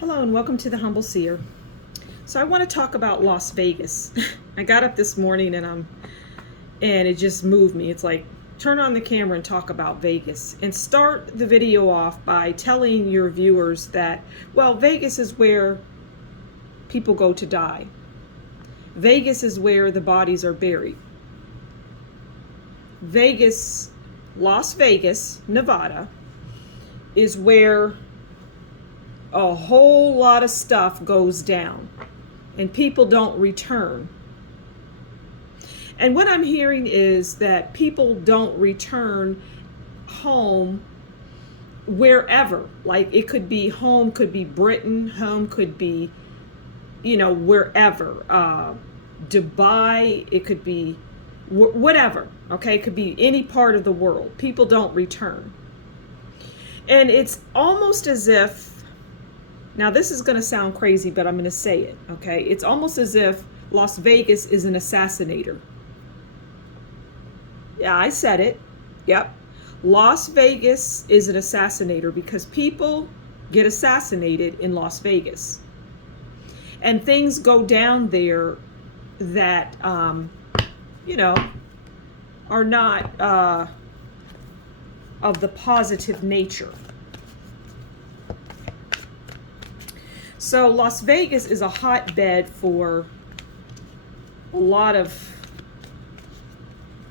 Hello and welcome to the Humble Seer. So I want to talk about Las Vegas. I got up this morning and it just moved me. It's like, turn on the camera and talk about Vegas and start the video off by telling your viewers that, well, Vegas is where people go to die. Vegas is where the bodies are buried. Las Vegas, Nevada, is where a whole lot of stuff goes down and people don't return. And what I'm hearing is that people don't return home wherever. Like, it could be home, could be Britain, home could be, wherever. Dubai, it could be whatever, okay? It could be any part of the world. People don't return. And it's almost as if, now this is going to sound crazy, but I'm going to say it, okay? It's almost as if Las Vegas is an assassinator. Yeah, I said it. Yep. Las Vegas is an assassinator because people get assassinated in Las Vegas. And things go down there that, are not of the positive nature. So Las Vegas is a hotbed for a lot of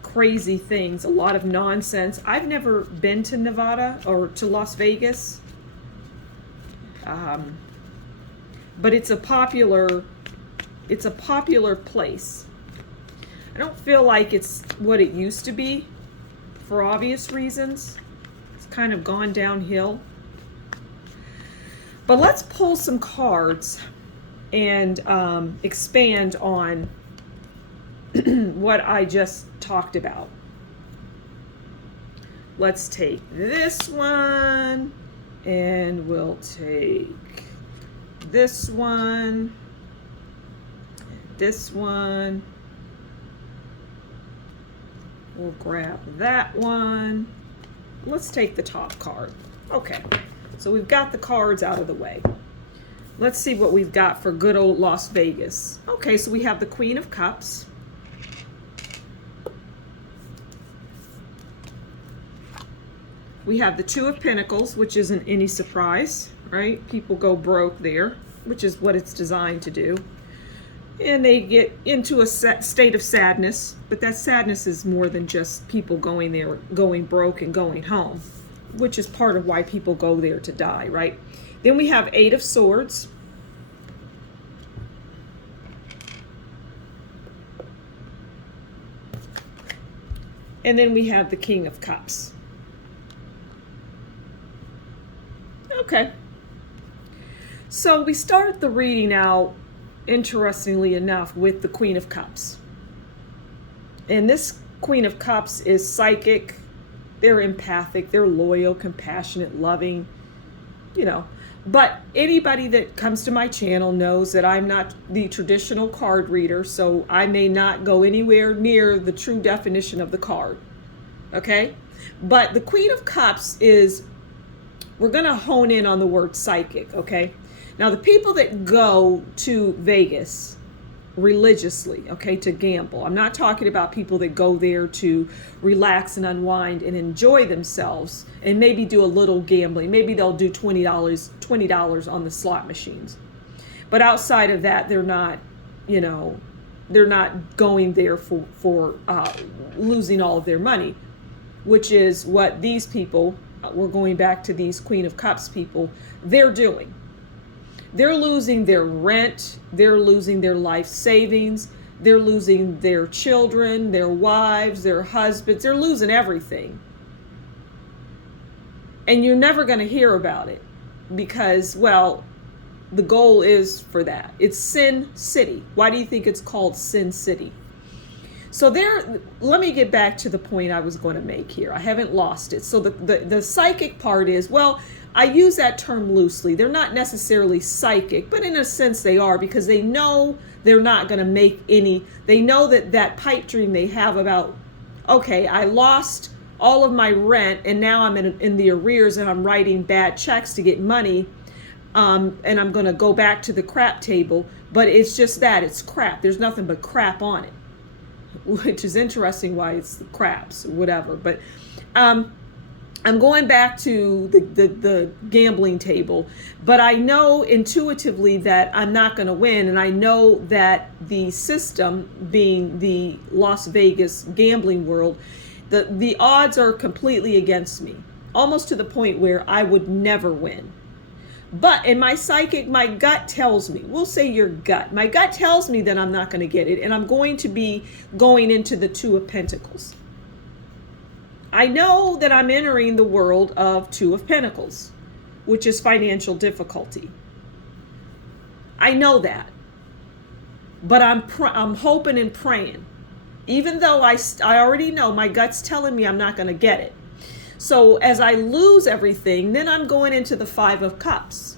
crazy things, a lot of nonsense. I've never been to Nevada or to Las Vegas, but it's a popular place. I don't feel like it's what it used to be for obvious reasons. It's kind of gone downhill. But let's pull some cards and expand on what I just talked about. Let's take this one, and we'll take this one, this one. We'll grab that one. Let's take the top card. Okay. So we've got the cards out of the way. Let's see what we've got for good old Las Vegas. Okay, so we have the Queen of Cups. We have the Two of Pentacles, which isn't any surprise, right? People go broke there, which is what it's designed to do. And they get into a state of sadness, but that sadness is more than just people going there, going broke and going home, which is part of why people go there to die, right? Then we have Eight of Swords. And then we have the King of Cups. Okay. So we start the reading out, interestingly enough, with the Queen of Cups. And this Queen of Cups is psychic. They're empathic, they're loyal, compassionate, loving, But anybody that comes to my channel knows that I'm not the traditional card reader, so I may not go anywhere near the true definition of the card, okay? But the Queen of Cups is, we're going to hone in on the word psychic, okay? Now, the people that go to Vegas religiously, okay, to gamble. I'm not talking about people that go there to relax and unwind and enjoy themselves and maybe do a little gambling. Maybe they'll do $20 on the slot machines. But outside of that, they're not, they're not going there for losing all of their money, which is what these people, we're going back to these Queen of Cups people, they're doing. They're losing their rent, they're losing their life savings, they're losing their children, their wives, their husbands, they're losing everything. And you're never going to hear about it because, well, the goal is for that. It's Sin City. Why do you think it's called Sin City? So let me get back to the point I was going to make here. I haven't lost it. So the psychic part is, well, I use that term loosely. They're not necessarily psychic, but in a sense they are, because they know they're not going to make any. They know that pipe dream they have about, okay, I lost all of my rent and now I'm in the arrears and I'm writing bad checks to get money. And I'm going to go back to the crap table, but it's just that it's crap. There's nothing but crap on it, which is interesting why it's the craps or whatever. But I'm going back to the gambling table, but I know intuitively that I'm not going to win. And I know that the system, being the Las Vegas gambling world, the odds are completely against me, almost to the point where I would never win. But in my psychic, my gut tells me, we'll say your gut, my gut tells me that I'm not going to get it. And I'm going to be going into the Two of Pentacles. I know that I'm entering the world of Two of Pentacles, which is financial difficulty. I know that. But I'm hoping and praying. Even though I already know, my gut's telling me I'm not going to get it. So as I lose everything, then I'm going into the Five of Cups.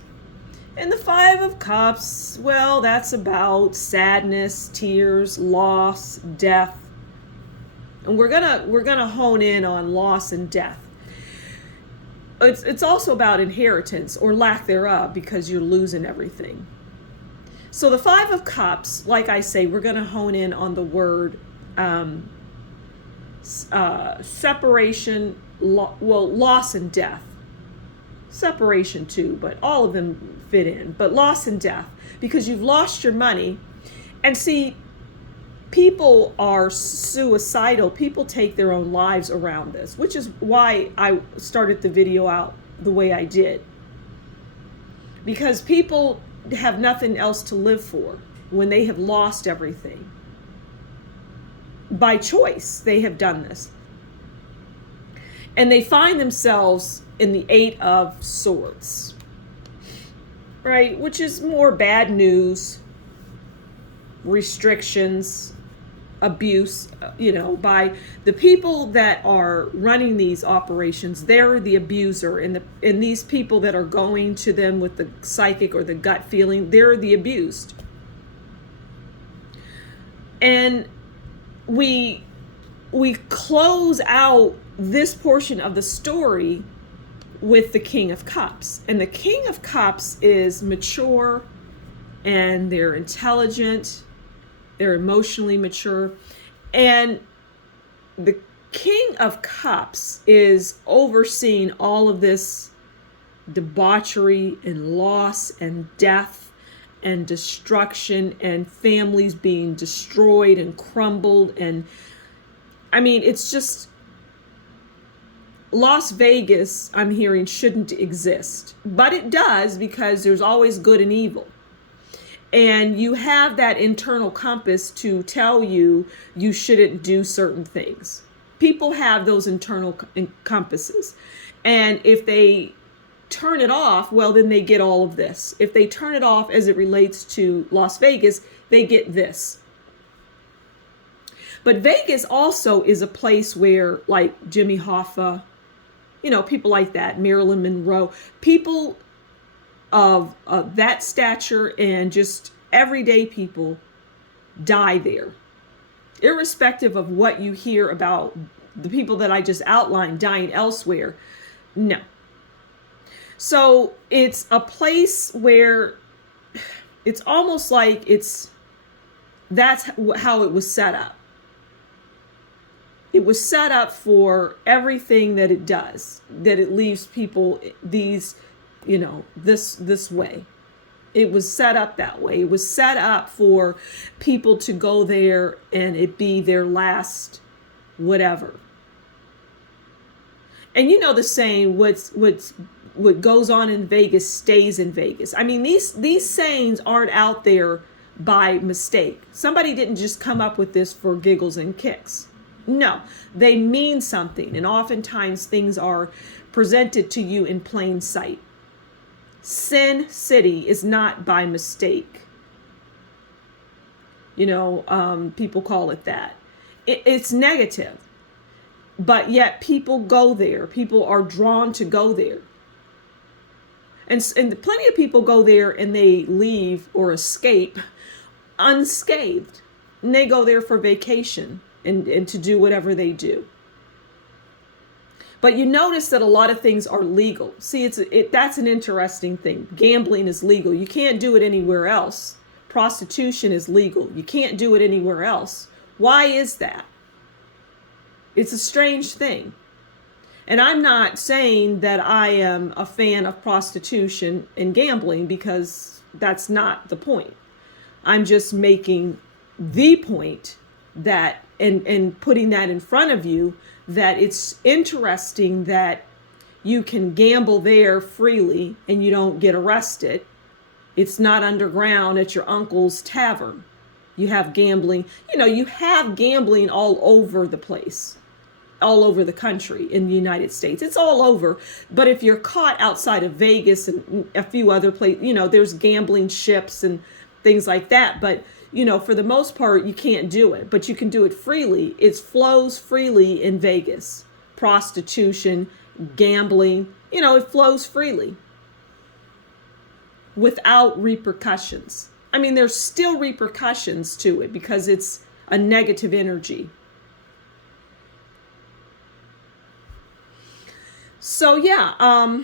And the Five of Cups, well, that's about sadness, tears, loss, death. And we're gonna hone in on loss and death. It's also about inheritance or lack thereof, because you're losing everything. So the Five of Cups, like I say, we're gonna hone in on the word separation, loss and death. Separation too, but all of them fit in. But loss and death, because you've lost your money. And see, people are suicidal. People take their own lives around this, which is why I started the video out the way I did. Because people have nothing else to live for when they have lost everything. By choice, they have done this. And they find themselves in the Eight of Swords, right? Which is more bad news, restrictions, abuse, by the people that are running these operations. They're the abuser, and these people that are going to them with the psychic or the gut feeling, they're the abused. And we close out this portion of the story with the King of Cups. And the King of Cups is mature, and they're intelligent, they're emotionally mature. And the King of Cups is overseeing all of this debauchery and loss and death and destruction and families being destroyed and crumbled. And I mean, it's just, Las Vegas, I'm hearing, shouldn't exist. But it does, because there's always good and evil. And you have that internal compass to tell you you shouldn't do certain things. People have those internal compasses. And if they turn it off, well, then they get all of this. If they turn it off as it relates to Las Vegas, they get this. But Vegas also is a place where, like Jimmy Hoffa, people like that, Marilyn Monroe, people of that stature and just everyday people die there. Irrespective of what you hear about the people that I just outlined dying elsewhere. No. So it's a place where it's almost like that's how it was set up. It was set up for everything that it does, that it leaves people this way. It was set up that way. It was set up for people to go there and it be their last whatever. And the saying, what goes on in Vegas stays in Vegas. I mean, these sayings aren't out there by mistake. Somebody didn't just come up with this for giggles and kicks. No, they mean something. And oftentimes things are presented to you in plain sight. Sin City is not by mistake. People call it that. It's negative. But yet people go there. People are drawn to go there. And plenty of people go there and they leave or escape unscathed. And they go there for vacation and to do whatever they do. But you notice that a lot of things are legal. See, that's an interesting thing. Gambling is legal. You can't do it anywhere else. Prostitution is legal. You can't do it anywhere else. Why is that? It's a strange thing. And I'm not saying that I am a fan of prostitution and gambling, because that's not the point. I'm just making the point that, and putting that in front of you, that it's interesting that you can gamble there freely and you don't get arrested. It's not underground at your uncle's tavern. You have gambling, you have gambling all over the place, all over the country in the United States. It's all over. But if you're caught outside of Vegas and a few other places, there's gambling ships and things like that. But, for the most part, you can't do it. But you can do it freely. It flows freely in Vegas. Prostitution, gambling, it flows freely without repercussions. I mean, there's still repercussions to it because it's a negative energy. So yeah,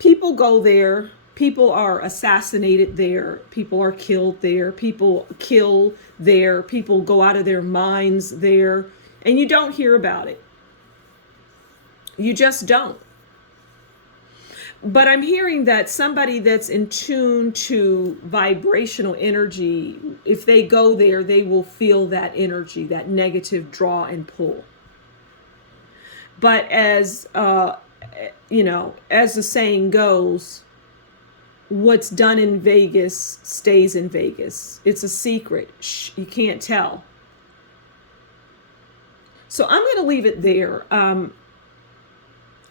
people go there. People are assassinated there. People are killed there. People kill there. People go out of their minds there. And you don't hear about it. You just don't. But I'm hearing that somebody that's in tune to vibrational energy, if they go there, they will feel that energy, that negative draw and pull. But as the saying goes, what's done in Vegas stays in Vegas. It's a secret. Shh, you can't tell. So I'm going to leave it there.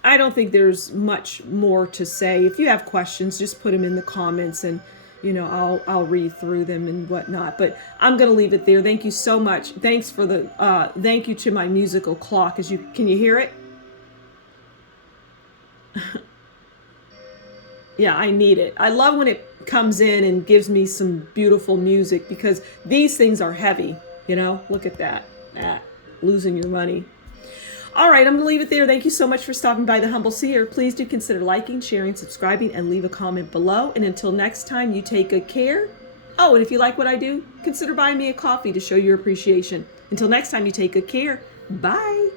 I don't think there's much more to say. If you have questions, just put them in the comments, and I'll read through them and whatnot. But I'm going to leave it there. Thank you so much. Thanks for the thank you to my musical clock. Can you hear it? Yeah, I need it. I love when it comes in and gives me some beautiful music, because these things are heavy. Look at that. Losing your money. All right, I'm going to leave it there. Thank you so much for stopping by the Humble Seer. Please do consider liking, sharing, subscribing, and leave a comment below. And until next time, you take good care. Oh, and if you like what I do, consider buying me a coffee to show your appreciation. Until next time, you take good care. Bye.